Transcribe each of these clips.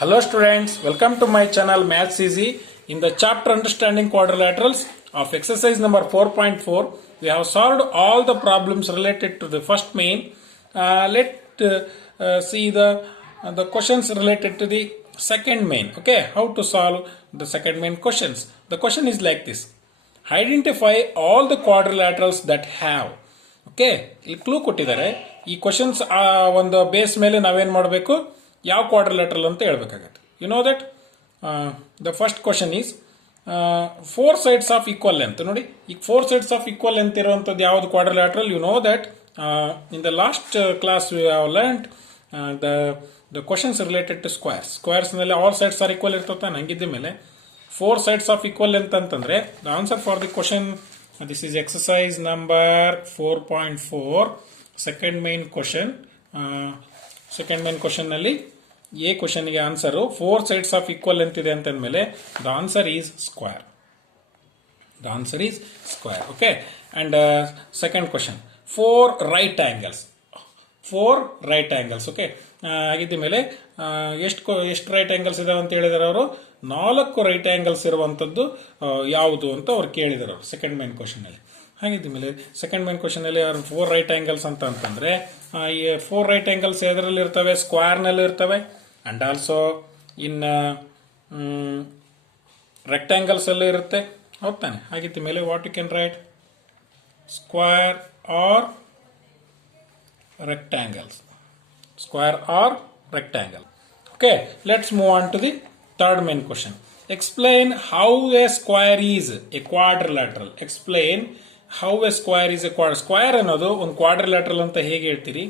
Hello students, welcome to my channel Maths Easy. In the chapter Understanding Quadrilaterals of exercise number 4.4, we have solved all the problems related to the first main. Let's see the questions related to the second main. Okay, how to solve the second main questions. The question is like this. Identify all the quadrilaterals that have. Okay ಇಲ್ಲಿ clue ಕೊಟ್ಟಿದ್ದಾರೆ. ಈ questions ಒಂದು base ಮೇಲೆ ನಾವೇನು ಮಾಡಬೇಕು, ಯಾವ quadrilateral ಅಂತ ಹೇಳ್ಬೇಕಾಗತ್ತೆ. You know that the first question is 4 sides of equal length. ನೋಡಿ, ಈಗ 4 sides ಆಫ್ ಈಕ್ವಲ್ ಲೆಂತ್ ಇರುವಂಥದ್ದು ಯಾವುದು quadrilateral? You know that in the last class we have learned the questions related to squares ನಲ್ಲಿ all sides are equal ಇರ್ತದೆ. ಹಂಗಿದ್ದ ಮೇಲೆ 4 sides of equal length ಅಂತಂದ್ರೆ the answer for the question, this is exercise number 4.4 second main question. Second main question ನಲ್ಲಿ a question ಗೆ answer 4 sides of equal length ಇದೆ ಅಂತ ಅಂದಮೇಲೆ the answer is square. The answer is square. Okay, and second question, 4 right angles. 4 right angles. Okay, ಆಗಿದ್ದ ಮೇಲೆ ಎಷ್ಟು right angles ಇದಾವೆ ಅಂತ ಹೇಳಿದಾರೆ ಅವರು. 4 ರೈಟ್ ಆಂಗಲ್ಸ್ ಇರುವಂತದ್ದು ಯಾವುದು ಅಂತ ಅವ್ರು ಕೇಳಿದಾರೆ ಅವರು ಸೆಕೆಂಡ್ ಮೈನ್ ಕ್ವಶನ್ ಅಲ್ಲಿ. ಹಾಗಿದ್ದ ಮೇಲೆ ಸೆಕೆಂಡ್ ಮೈನ್ ಕ್ವಶನ್ ಅಲ್ಲಿ ಅವ್ರು 4 ರೈಟ್ ಆಂಗಲ್ಸ್ ಅಂತಂದ್ರೆ ಈ 4 ರೈಟ್ ಆಂಗಲ್ಸ್ ಎದರಲ್ಲಿ ಇರ್ತವೆ? ಸ್ಕ್ವೇರ್ ನಲ್ಲಿ ಇರ್ತವೆ, ಅಂಡ್ ಆಲ್ಸೋ ಇನ್ ರೆಕ್ಟಾಂಗಲ್ಸ್ ಅಲ್ಲಿ ಇರುತ್ತೆ. ಹೌದಾನೆ? ಹಾಗಿದ್ದ ಮೇಲೆ what you can write? Square are rectangles. Square or rectangle. Okay, let's move on to the third main question. Explain how a square is a quadrilateral. Explain how a square is a quadrilateral. Square ಅನ್ನೋದು ಒಂದು quadrilateral ಅಂತ ಹೇಗೆ ಹೇಳ್ತೀರಿ,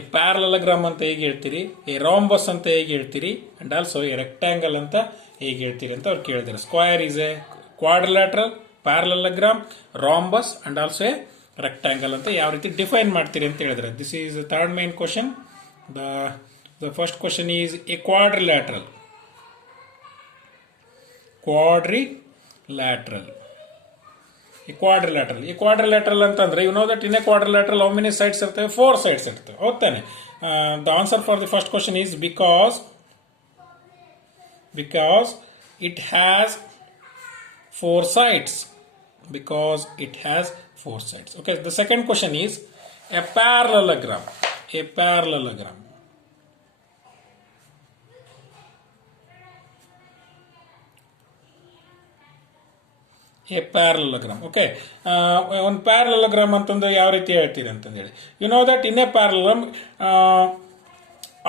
A parallelogram ಅಂತ ಹೇಗೆ ಹೇಳ್ತೀರಿ, A rhombus ಅಂತ ಹೇಗೆ ಹೇಳ್ತೀರಿ, ಅಂಡ್ ಆಲ್ಸೋ ಎ ರೆಕ್ಟಾಂಗಲ್ ಅಂತ ಹೇಗೆ ಹೇಳ್ತೀರಿ ಅಂತ ಅವ್ರು ಕೇಳಿದ್ದಾರೆ. Square is a quadrilateral, parallelogram, rhombus and also a rectangle ಅಂತ ಯಾವ ರೀತಿ ಡಿಫೈನ್ ಮಾಡ್ತೀರಿ ಅಂತ ಹೇಳಿದ್ರೆ. This is third main question. The first question is a quadrilateral. Quadrilateral ಅಂತಂದ್ರೆ you know that in a quadrilateral how many sides ಇರ್ತವೆ? 4 sides ಇರ್ತವೆ. ಹೌದಾನೆ? The answer for the first question is because it has 4 sides. Because it has 4 sides. Okay, the second question is a parallelogram. A parallelogram. Okay, ಒಂದು parallelogram ಅಂತಂದ್ರೆ ಯಾವ ರೀತಿ ಹೇಳ್ತೀರಿ ಅಂತಂದೇಳಿ. You know that in a parallelogram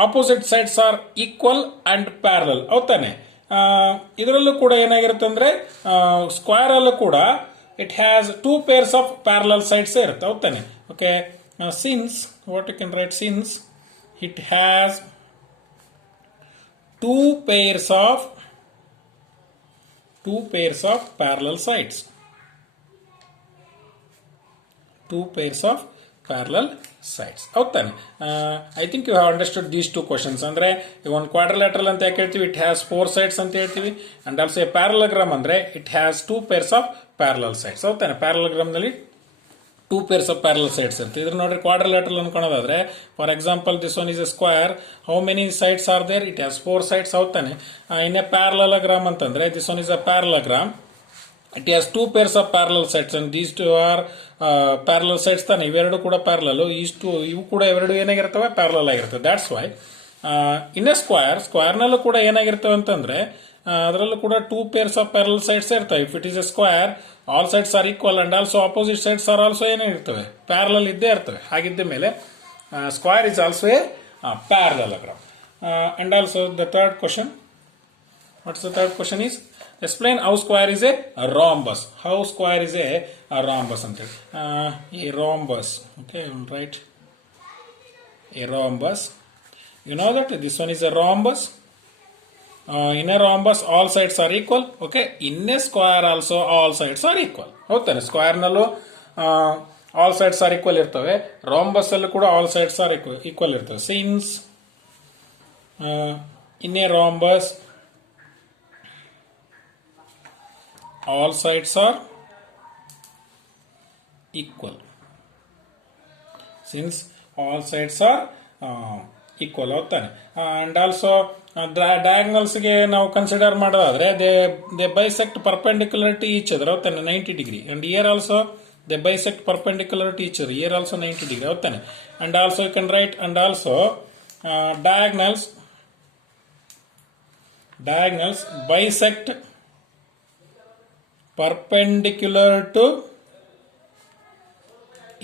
opposite sides are equal and parallel. ಹೌದಾನೆ? ಇದರಲ್ಲೂ ಕೂಡ ಏನಾಗಿರುತ್ತೆ ಅಂದ್ರೆ ಸ್ಕ್ವೇರ್ ಅಲ್ಲೂ ಕೂಡ it has 2 pairs of parallel sides ಇರುತ್ತೆ. ಹೌದಾನೆ? Okay, since what you can write, since it has 2 pairs of parallel sides. 2 pairs of parallel sides. ಹೌದಾನೆ? I think you have understood these 2 questions. ಅಂದ್ರೆ ಒಂದು quadrilateral ಅಂತ ಯಾಕೆ ಹೇಳ್ತೀವಿ? It has 4 sides ಅಂತ ಹೇಳ್ತೀವಿ. ಅಂಡ್ ಆಲ್ಸೋ ಎ ಪ್ಯಾರಲೋಗ್ರಾಮ್ ಅಂದ್ರೆ it has 2 pairs of parallel sides. ಹೌದಾನೆ? ಪ್ಯಾರಲೋಗ್ರಾಮ್ ನಲ್ಲಿ 2 pairs of parallel sides ಅಂತ. ಇದ್ರ ನೋಡ್ರಿ, ಕ್ವಾಡ್ರಿಲ್ಯಾಟ್ರಲ್ ಅನ್ಕೊಳ್ಳೋದಾದ್ರೆ for example this one is a square. How many sides are there? It has 4 sides. ಹೌದಾನೆ? In a parallelogram ಅಂತಂದ್ರೆ this one is a parallelogram. It has 2 pairs of parallel sides and these 2 are parallel sides ತಾನೆ. ಇವೆರಡು ಕೂಡ parallel, ಇವು ಕೂಡ ಇವೆರಡು ಏನಾಗಿರ್ತವೆ? Parallel ಆಗಿರ್ತವೆ. That's why in a square ನಲ್ಲೂ ಕೂಡ ಏನಾಗಿರ್ತವೆ ಅಂತಂದ್ರೆ ಅದರಲ್ಲೂ ಕೂಡ 2 pairs of parallel sides ಇರ್ತವೆ. If it is a square all sides are equal and also opposite sides are also ಏನಾಗಿರ್ತವೆ? ಪ್ಯಾರಲಲ್ ಇದ್ದೇ ಇರ್ತವೆ. ಹಾಗಿದ್ದ ಮೇಲೆ square is also a parallelogram. And also the third question, what's the third question is explain how square is a rhombus. How square is a rhombus ante. A rhombus. Okay, right. A rhombus. You know that this one is a rhombus. In a rhombus all sides are equal. Okay. In a square also all sides are equal. ಹೌದಾನೆ? Square ನಲ್ಲೂ all sides are equal ಇರ್ತವೆ. rhombus ಅಲ್ಲೂ ಕೂಡ all sides are equal ಇರ್ತವೆ. Since in a rhombus all sides are equal. Since all sides are equal ಹೋಗ್ತಾನೆ. And also ಡಯಾಗ್ನಲ್ಸ್ಗೆ ನಾವು consider ಮಾಡೋದಾದ್ರೆ they bisect perpendicular to each other ಹೋಗ್ತಾನೆ 90 degree. And here also they bisect perpendicular to each other, here also 90 degree ಹೋಗ್ತಾನೆ. And also you can write and also diagonals bisect perpendicular to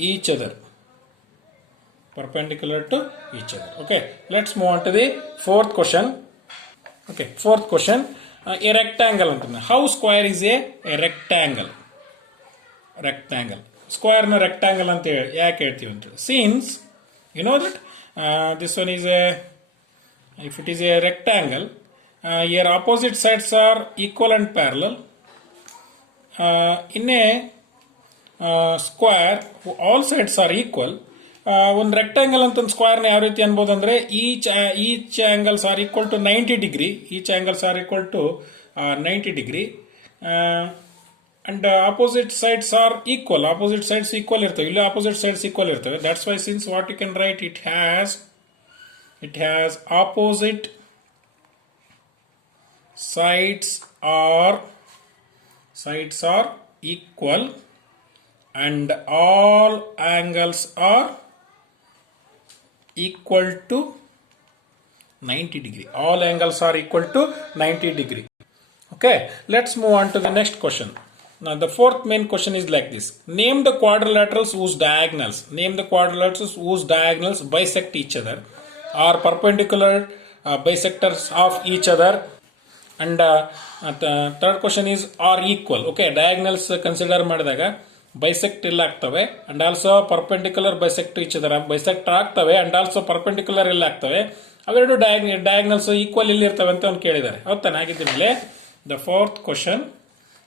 each other. Okay, let's move on to the fourth question. Okay, fourth question, a rectangle antana. How square is a rectangle? Square na rectangle anta yake ಹೇಳ್ತೀವಿ ಅಂತ, since you know that this one is if it is a rectangle, your opposite sides are equal and parallel. In a square all sides are equal. ಒಂದು rectangle ಅಂತ ಒಂದು ಸ್ಕ್ವೇರ್ನ ಯಾವ ರೀತಿ ಅನ್ಬೋದು ಅಂದರೆ each angles are equal to 90 degree, and opposite sides are equal, ಇರ್ತವೆ, ಇಲ್ಲಿ ಆಪೋಸಿಟ್ ಸೈಡ್ಸ್ ಈಕ್ವಲ್ ಇರ್ತವೆ. That's why since what you can write, it has opposite sides are equal and all angles are equal to 90 degree. All angles are equal to 90 degree. Okay, let's move on to the next question. Now the fourth main question is like this: name the quadrilaterals whose diagonals bisect each other, are perpendicular bisectors of each other. And third question is are equal. Okay, diagonals consider ಮಾಡಿದಾಗ bisect ಇಲ್ಲ ಆಗ್ತವೆ, and also perpendicular bisect each ಅದರ bisect ಆಗ್ತವೆ, and also perpendicular ಇಲ್ಲ ಆಗ್ತವೆ. ಅವೆರಡು diagonals equal ಇಲ್ಲಿ ಇರ್ತವೆ ಅಂತ ಅವ್ನು ಕೇಳಿದ್ದಾರೆ. ಹೌದಾ? ಆಗಿದ್ದ ಮೇಲೆ the fourth question,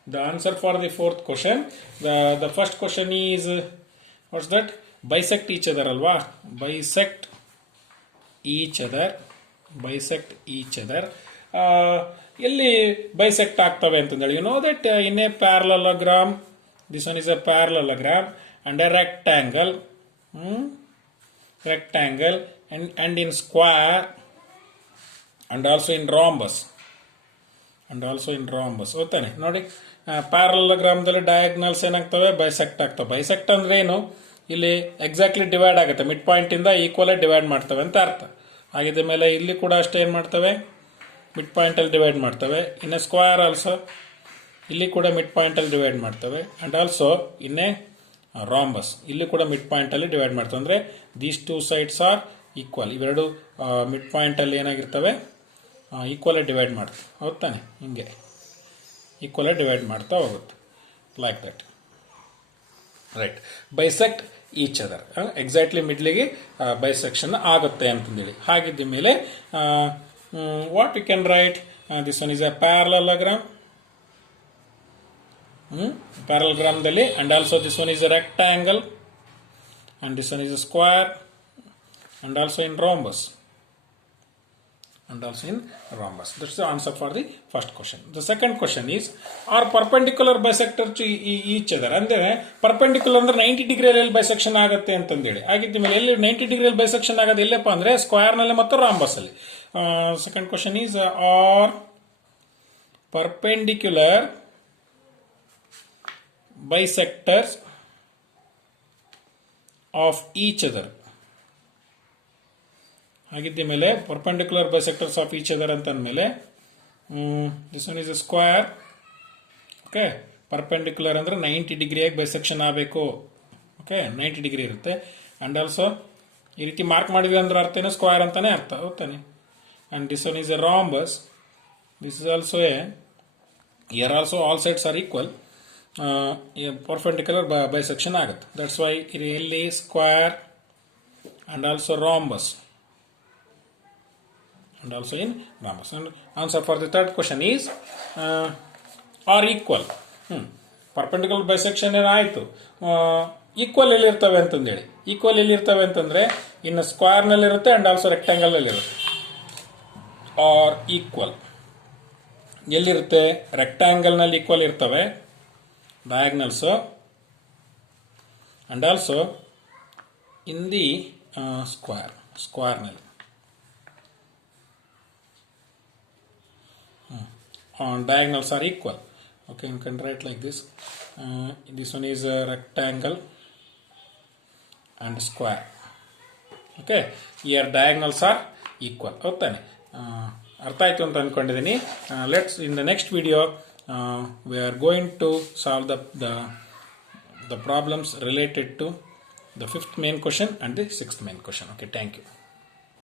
the answer for the fourth question, the first question is what's that, bisect each other ಅಲ್ವಾ, ಬೈಸೆಕ್ಟ್ ಈಚ್ ಅದರ್. ಎಲ್ಲಿ ಬೈಸೆಕ್ಟ್ ಆಗ್ತವೆ ಅಂತಂದೇಳಿ, you know that in a parallelogram, this one is a parallelogram and a rectangle and in square and also in rhombus. ಓದ್ತಾನೆ ನೋಡಿ, ಪ್ಯಾರಲೋಗ್ರಾಮ್ದಲ್ಲಿ diagonals ಏನಾಗ್ತವೆ, bisect ಆಗ್ತವೆ. Bisect ಅಂದ್ರೆ ಏನು, ಇಲ್ಲಿ ಎಕ್ಸಾಕ್ಟ್ಲಿ ಡಿವೈಡ್ ಆಗುತ್ತೆ, ಮಿಡ್ ಪಾಯಿಂಟ್ ಇಂದ ಈಕ್ವಲ್ ಡಿವೈಡ್ ಮಾಡ್ತವೆ ಅಂತ ಅರ್ಥ. ಆಗಿದ್ದ ಮೇಲೆ ಇಲ್ಲಿ ಕೂಡ ಅಷ್ಟೇ ಏನು ಮಾಡ್ತವೆ, ಮಿಡ್ ಪಾಯಿಂಟಲ್ಲಿ ಡಿವೈಡ್ ಮಾಡ್ತವೆ. ಇನ್ ಎ ಸ್ಕ್ವೇರ್ ಆಲ್ಸೋ ಇಲ್ಲಿ ಕೂಡ ಮಿಡ್ ಪಾಯಿಂಟಲ್ಲಿ ಡಿವೈಡ್ ಮಾಡ್ತವೆ, and also in a rhombus ಇಲ್ಲಿ ಕೂಡ ಮಿಡ್ ಪಾಯಿಂಟಲ್ಲಿ ಡಿವೈಡ್ ಮಾಡ್ತವೆ. ಅಂದರೆ these two sides are equal, ಇವೆರಡು ಮಿಡ್ ಪಾಯಿಂಟಲ್ಲಿ ಏನಾಗಿರ್ತವೆ, ಈಕ್ವಲ್ ಡಿವೈಡ್ ಮಾಡ್ತವೆ. ಹೌದು ತಾನೆ? ಹಿಂಗೆ ಈಕ್ವಲ್ ಡಿವೈಡ್ ಮಾಡ್ತಾ ಹೋಗುತ್ತೆ, like that. Right, bisect each other, exactly ಮಿಡ್ಲಿಗೆ ಬೈಸೆಕ್ಷನ್ ಆಗುತ್ತೆ ಅಂತಂದೇಳಿ. ಹಾಗಿದ್ದ ಮೇಲೆ what we can write, this one is a parallelogram, parallelogram and also this one is a rectangle and this one is a square and also in rhombus. That's the answer for the first question. The second question is, are perpendicular bisector to each other? ಅಂದರೆ perpendicular ಅಂದ್ರೆ 90 ಡಿಗ್ರಿಯಲ್ಲಿ bisection ಆಗುತ್ತೆ ಅಂತಂದೇಳಿ. ಆಗಿದ್ದ ಮೇಲೆ ಎಲ್ಲಿ 90 ಡಿಗ್ರಿಯಲ್ಲಿ bisection ಆಗೋದು ಎಲ್ಲಪ್ಪ ಅಂದ್ರೆ ಸ್ಕ್ವೇರ್ ನಲ್ಲಿ ಮತ್ತು ರಾಂಬಸ್ ಅಲ್ಲಿ. Second question is, are perpendicular bisectors of each other. ಆಗಿದ್ದ ಮೇಲೆ ಪರ್ಪೆಂಡಿಕ್ಯುಲರ್ ಬೈಸೆಕ್ಟರ್ಸ್ ಆಫ್ ಈಚ್ ಅದರ್ ಅಂತ ಅಂದಮೇಲೆ this one is a square. Okay, perpendicular ಅಂದ್ರೆ 90 ಡಿಗ್ರಿಯಾಗಿ ಬೈಸೆಕ್ಷನ್ ಆಗಬೇಕು. ಓಕೆ, 90 ಡಿಗ್ರಿ ಇರುತ್ತೆ. ಅಂಡ್ ಆಲ್ಸೋ ಈ ರೀತಿ ಮಾರ್ಕ್ ಮಾಡಿದ್ವಿ ಅಂದ್ರೆ ಅರ್ಥ ಏನು, ಸ್ಕ್ವೇರ್ ಅಂತಾನೆ ಅರ್ಥ. ಹೋಗ್ತಾನೆ. And this one is a rhombus. This is also here also all sides are equal. Perpendicular bisection ಆಗುತ್ತೆ. That's why ಇಲ್ಲಿ square and also rhombus. And answer for the third question is are equal. Perpendicular bisection ಏನಾಯಿತು, equal ಎಲ್ಲಿರ್ತವೆ ಅಂತಂದೇಳಿ. Equal ಎಲ್ಲಿರ್ತವೆ ಅಂತಂದ್ರೆ ಇನ್ನು square ನಲ್ಲಿ ಇರುತ್ತೆ and also rectangle ಅಲ್ಲಿ ಇರುತ್ತೆ. ಆರ್ ಈಕ್ವಲ್ ಎಲ್ಲಿರುತ್ತೆ, ರೆಕ್ಟಾಂಗಲ್ ನಲ್ಲಿ ಈಕ್ವಲ್ ಇರ್ತವೆ diagonals, and also in the square ನಲ್ಲಿ. diagonals are equal. Okay, you can write like this. This one is a rectangle and square. Okay, here diagonals are equal. ಹೌದಾನೆ, ಅರ್ಥ ಆಯ್ತು ಅಂತ ಅಂದ್ಕೊಂಡಿದ್ದೀನಿ. Let's in the next video we are going to solve the problems related to the fifth main question and the sixth main question. Okay, thank you.